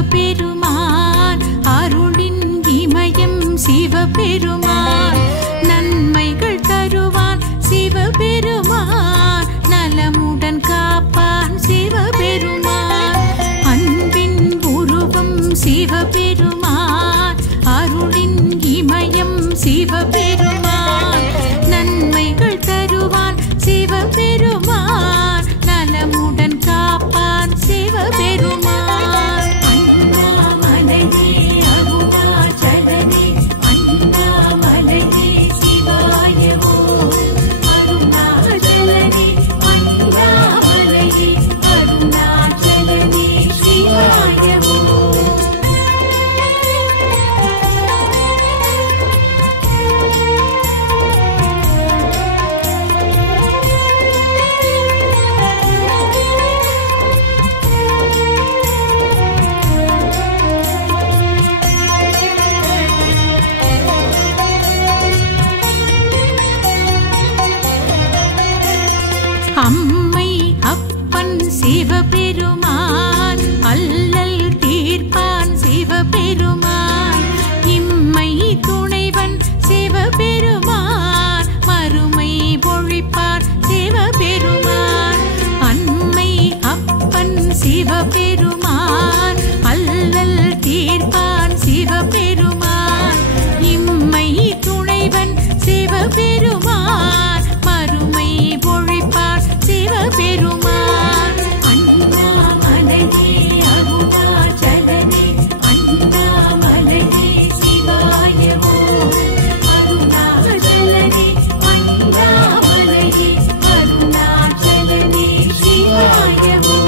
சிவபெருமான் அருளின் இமயம் சிவபெருமான் நன்மைகள் தருவான் சிவபெருமான் நலமுடன் காப்பான் சிவபெருமான் அன்பின் உருவம் சிவபெருமான் அருளின் இமயம் சிவபெருமான் நன்மைகள் தருவான் சிவபெருமான் நலமுடன் காப்பான் சிவபெருமான் அண்ணாமலையே அருணாச்சலனே அண்ணாமலையே சிவாயவோ அருணாச்சலனே அண்ணாமலையே அருணாச்சலனே சிவாயவோ அம்மை அப்பன் சிவபெருமான் அல்லல் தீர்ப்பான் சிவபெருமான் இம்மை துணைவன் சிவபெருமான் மறுமை பொழிப்பான் சிவபெருமான் அம்மை அப்பன் சிவபெருமான் அல்லல் தீர்ப்பான் சிவபெருமான் இம்மை துணைவன் சிவபெருமான் மறுமை பொழிப்பான் சிவபெருமான் அண்ணாமலையே அருணாச்சலனே அண்ணாமலையே சிவாயவோ அருணாச்சலனே அண்ணாமலையே அருணாச்சலனே சிவாயவோ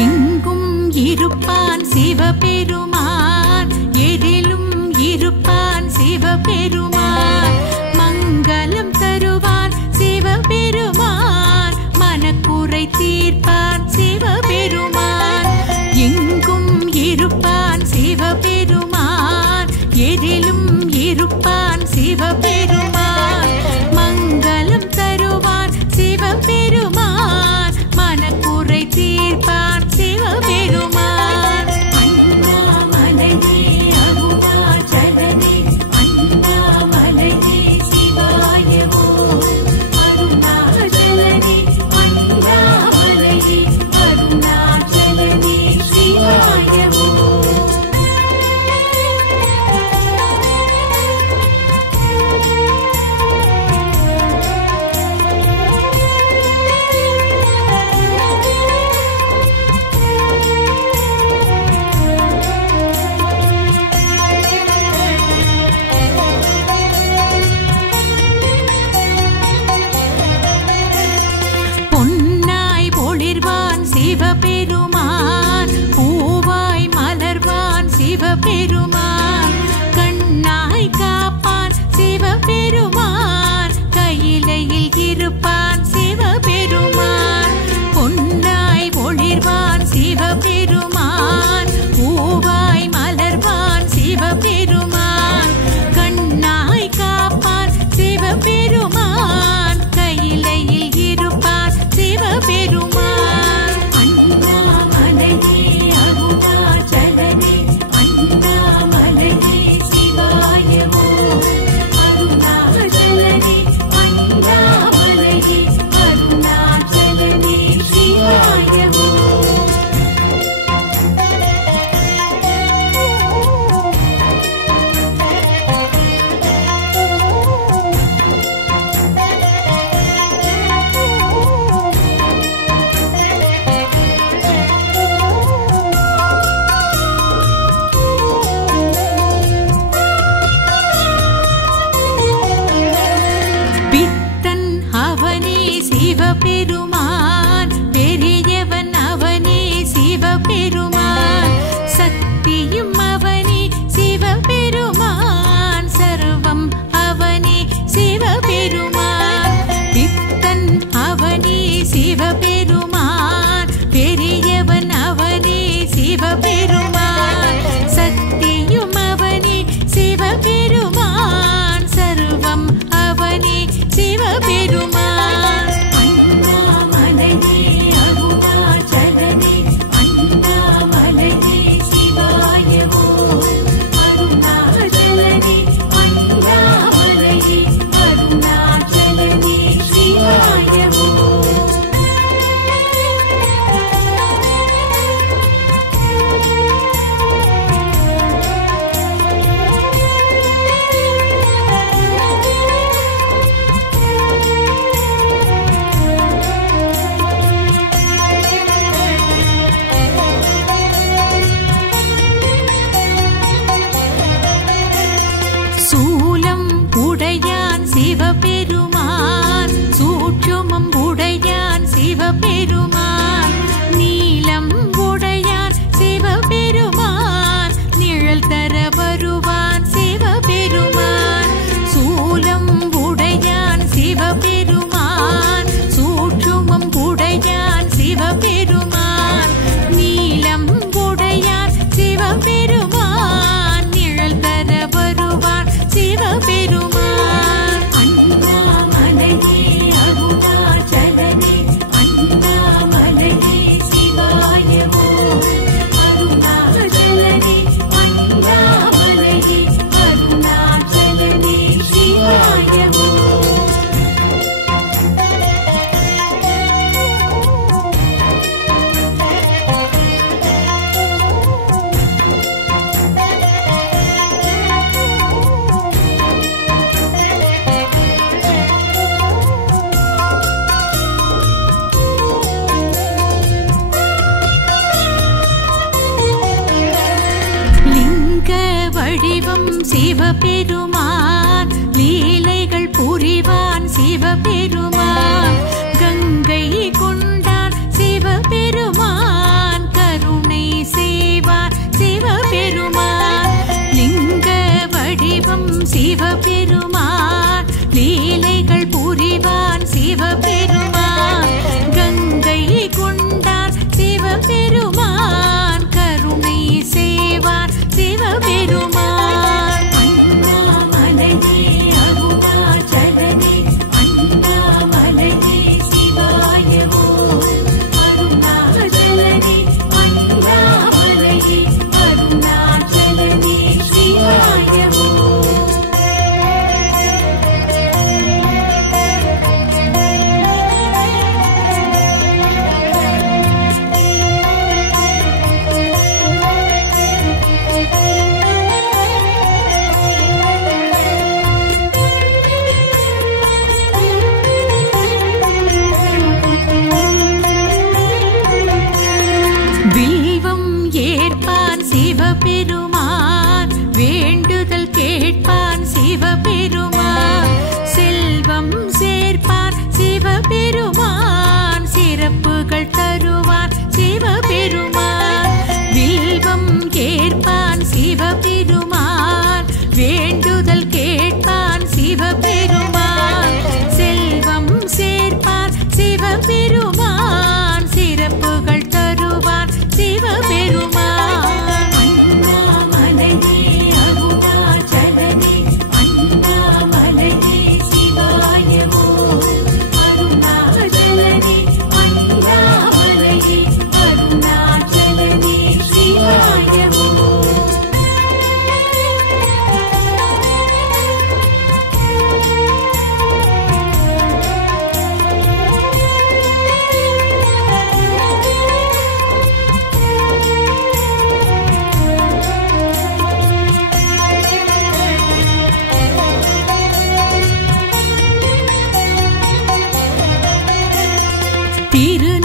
எங்கும் இருப்பான் சிவபெருமான் எதிலும் இருப்பான் சிவபெருமான் மங்களம் தருவான் சிவபெருமான் மனக்குறை தீர்ப்பான் சிவபெருமான் எங்கும் இருப்பான் சிவபெருமான் எதிலும் இருப்பான் சிவபெருமான் மங்களம் தருவான் சிவபெருமான் மனக்குறை தீர்ப்பான் சிவபெருமான் அண்ணாமலையே அருணாச்சலனே அண்ணாமலையே சிவாயவோ அருணாச்சலனே அண்ணாமலையே அருணாச்சலனே சிவாயவோ பொன்னாய் ஒளிர்வான் சிவபெருமான் பூவாய் மலர்வான் சிவபெருமான் கண்ணாய் காப்பான் சிவபெருமான் கையிலையில் இருப்பான் சிவபெருமான் பொன்னாய் ஒளிர்வான் சிவபெருமான் பூவாய் மலர்வான் சிவபெருமான் கண்ணாய் காப்பான் சிவபெருமான் கையிலையில் இருப்பான் சிவபெருமான் அண்ணாமலையே அருணாச்சலனே அண்ணாமலையே சிவாயவோ அருணாச்சலனே அண்ணாமலையே சிவபெருமான் கங்கை கொண்டான் சிவபெருமான் கருணை செய்வார் சிவபெருமான் லிங்க வடிவம் சிவபெருமான் லீலைகள் புரிவான் சிவபெருமான் கங்கை கொண்டான் சிவபெருமான் கருணை செய்வார் சிவபெருமான் அண்ணாமலையே அருணாச்சலனே அண்ணாமலையே சிவாயவோ அருணாச்சலனே அண்ணாமலையே அருணாச்சலனே சிவாயவோ வில்வம் ஏற்பான் சிவபெருமான் வேண்டுதல் கேட்பான் சிவபெருமான் செல்வம் சேர்ப்பான் சிவபெருமான் சிறப்புகள் தருவான் சிவபெருமான் வில்வம் ஏற்பான் சிவபெருமான் வேண்டுதல் கேட்பான் சிவபெருமான் செல்வம் சேர்ப்பான் சிவபெருமான் சிறப்புகள் தருவான் சிவபெருமான் அண்ணாமலையே அருணாச்சலனே அண்ணாமலையே சிவாயவோ அருணாச்சலனே அண்ணாமலையே அருணாச்சலனே சிவாயவோ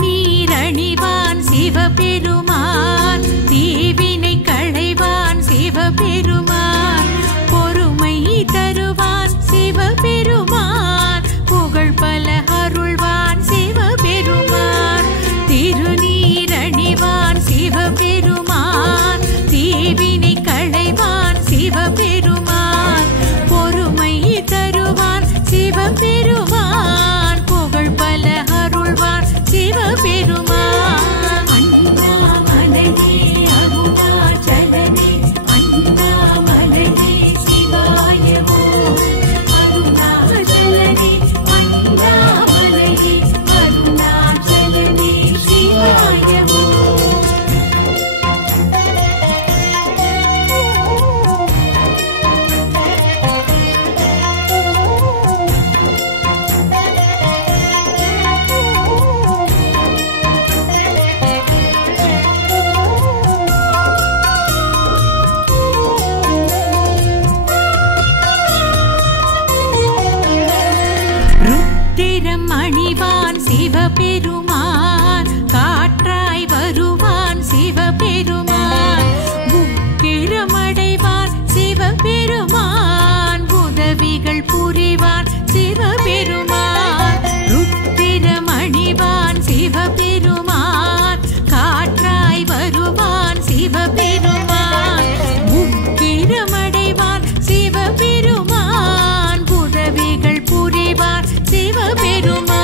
திருநீரணிவான் சிவபெருமான் தீவினை களைவான் சிவபெருமான் பொறுமை தருவான் சிவபெருமான் புகழ் பல அருள்வான் சிவபெருமான் திருநீரணிவான் சிவபெருமான் தீவினை களைவான் சிவபெருமான் பொறுமை தருவான் சிவபெருமான் புகழ் பல அருள்வான் சிவபெருமான் அண்ணாமலையே அருணாச்சலனே அண்ணாமலையே சிவாயவோ அருணாச்சலனே அண்ணாமலையே அருணாச்சலனே சிவாயவோ ருத்திரம் அணிவான் சிவபெருமான் காற்றாய் வருவான் சிவபெருமான் உக்கிரமடைவான் சிவபெருமான் உதவிகள் புரிவான் சிவபெருமான் ருத்திரம் அணிவான் சிவபெருமான் காற்றாய் வருவான் சிவபெருமான் உக்கிரமடைவான் சிவபெருமான் உதவிகள் புரிவான் சிவபெருமான்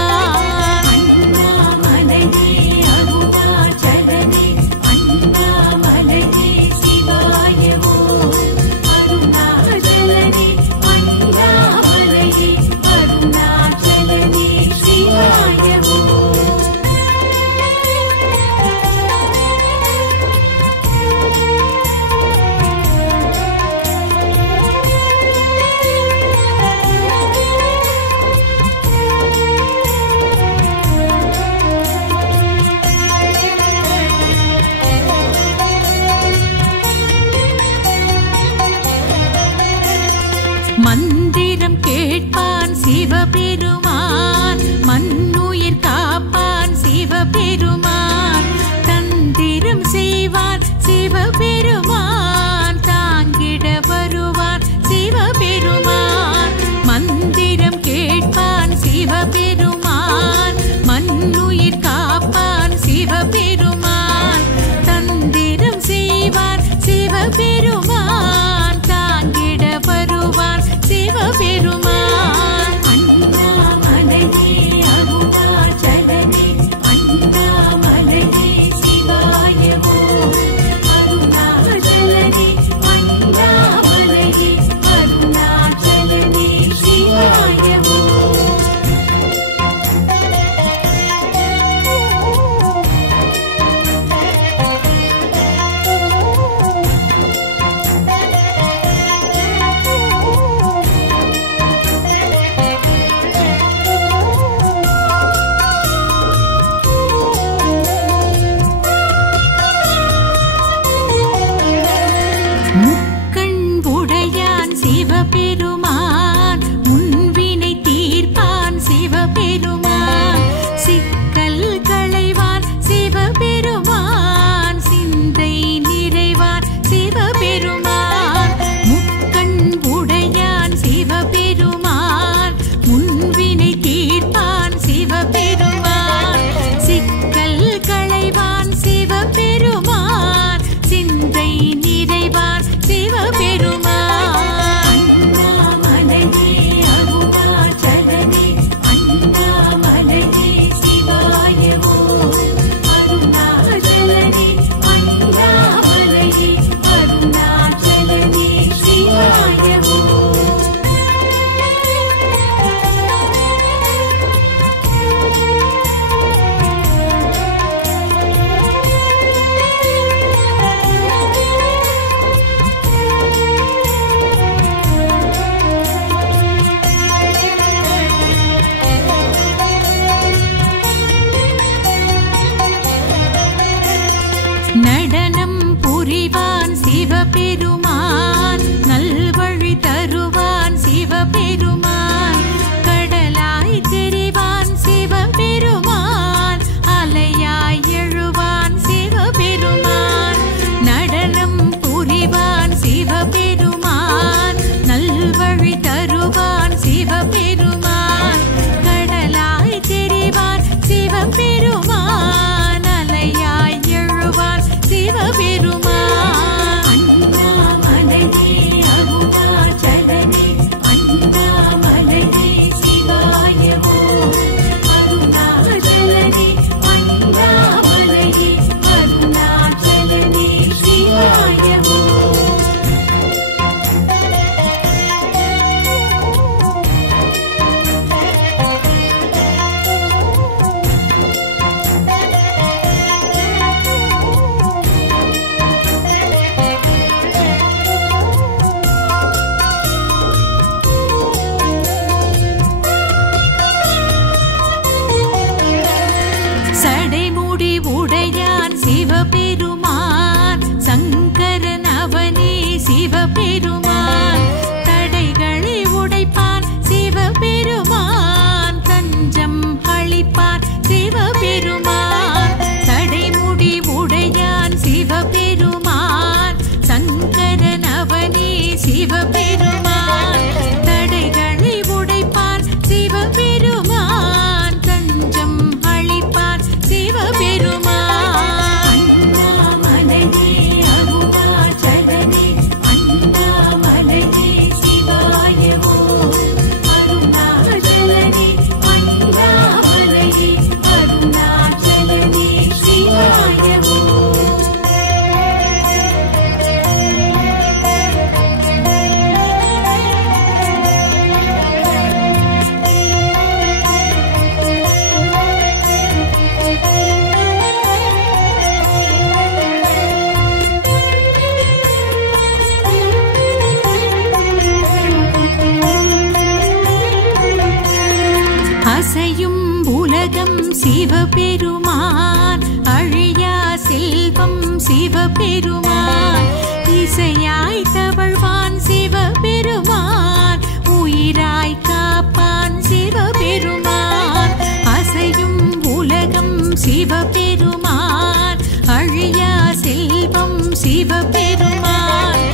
அசையும் உலகம் சிவபெருமான், அழியா செல்வம் சிவபெருமான், இசையாய் தவழ்வான் சிவபெருமான், உயிராய் காப்பான் சிவபெருமான். அசையும் உலகம் சிவபெருமான், அழியா செல்வம் சிவபெருமான்,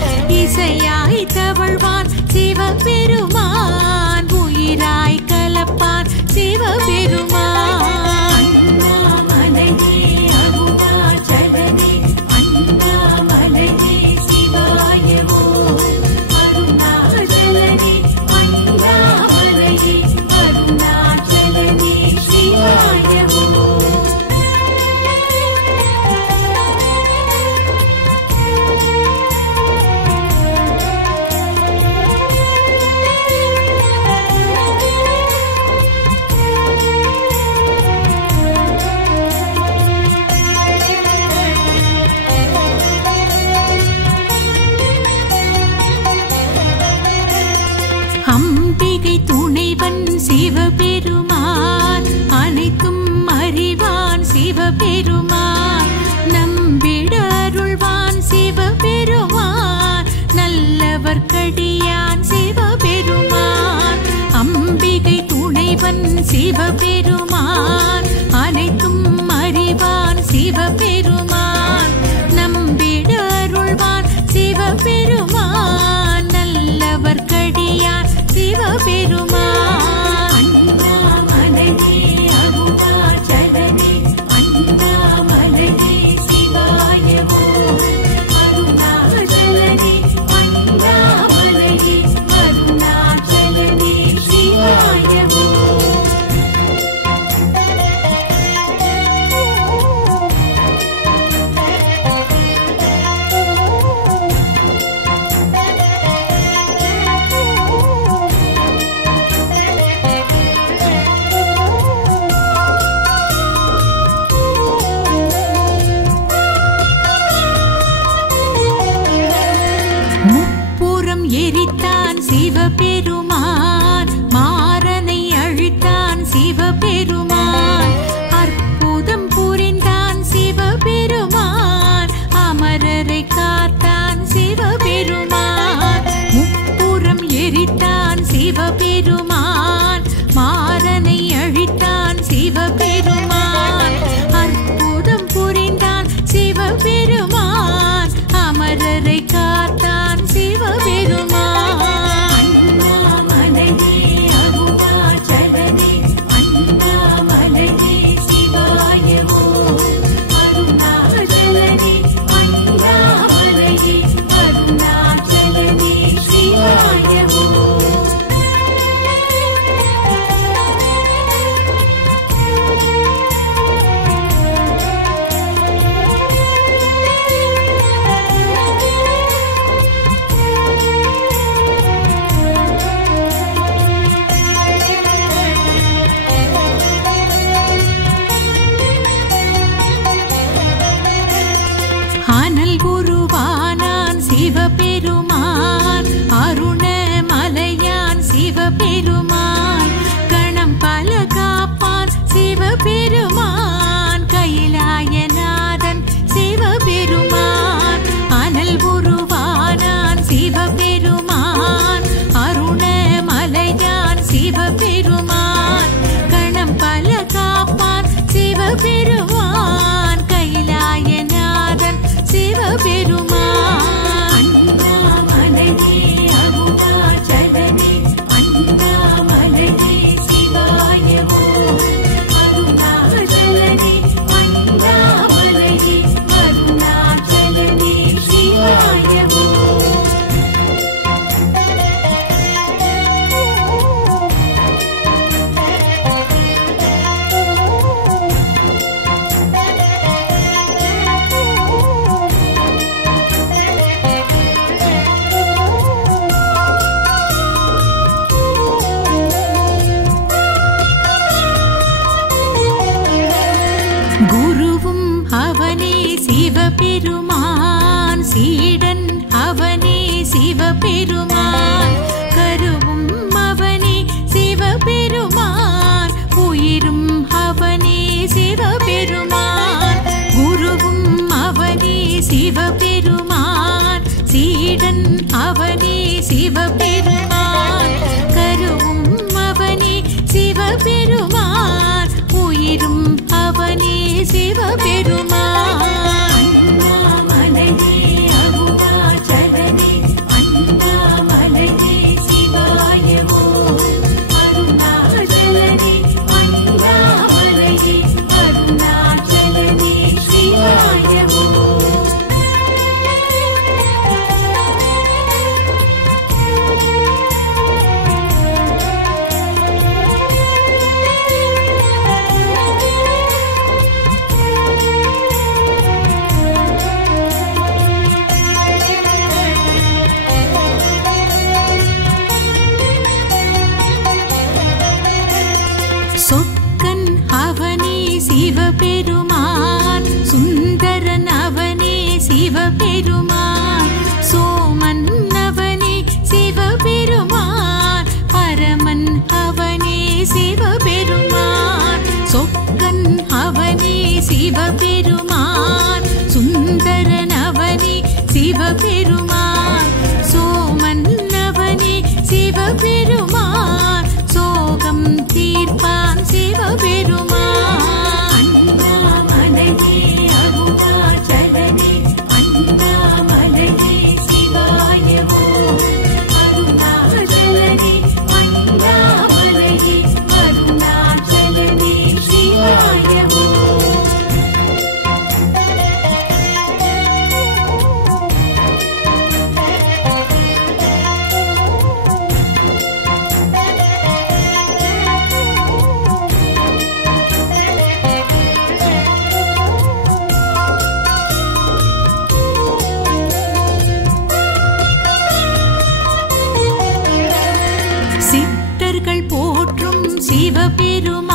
இசையாய் தவழ்வான் சிவபெருமான், உயிராய் கலப்பான் சிவபெருமான். அண்ணாமலையே அருணாச்சலனே, அண்ணாமலையே சிவாயவோ, அருணாச்சலனே அண்ணாமலையே, அருணாச்சலனே சிவாயவோ. அம்பிகை துணைவன் சிவபெருமான், அனைத்தும் அறிவான் சிவபெருமான், நம்பிட அருள்வான் சிவபெருமான், நல்லவர்க்கடியான் சிவபெருமான். அம்பிகை துணைவன் சிவபெருமான், அனைத்தும் அறிவான் சிவபெருமான், நம்பிட அருள்வான் சிவபெருமான், நல்லவர்க்கடியான் சிவபெருமான். அண்ணாமலையே அருணாச்சலனே, அண்ணாமலையே சிவாயவோ, அருணாச்சலனே அண்ணாமலையே, அருணாச்சலனே சிவாயவோ. சிவபெருமான் சோமன் அவனே சிவபெருமான் பரமன் அவனே சிவபெருமான் சொக்கன் அவனே சிவபெருமான் சுந்தரன் அவனே சிவபெருமான் சோமன் அவனே சிவபெருமான் சோகம் தீர்ப்பான் சிவபெருமான் அண்ணாமலையே அருணாச்சலனே அண்ணாமலையே சிவாய ஓம் அருணாச்சலனே அண்ணாமலையே அருணாச்சலனே சிவாய ஓம் சித்தர்கள் போற்றும் சிவபெருமான்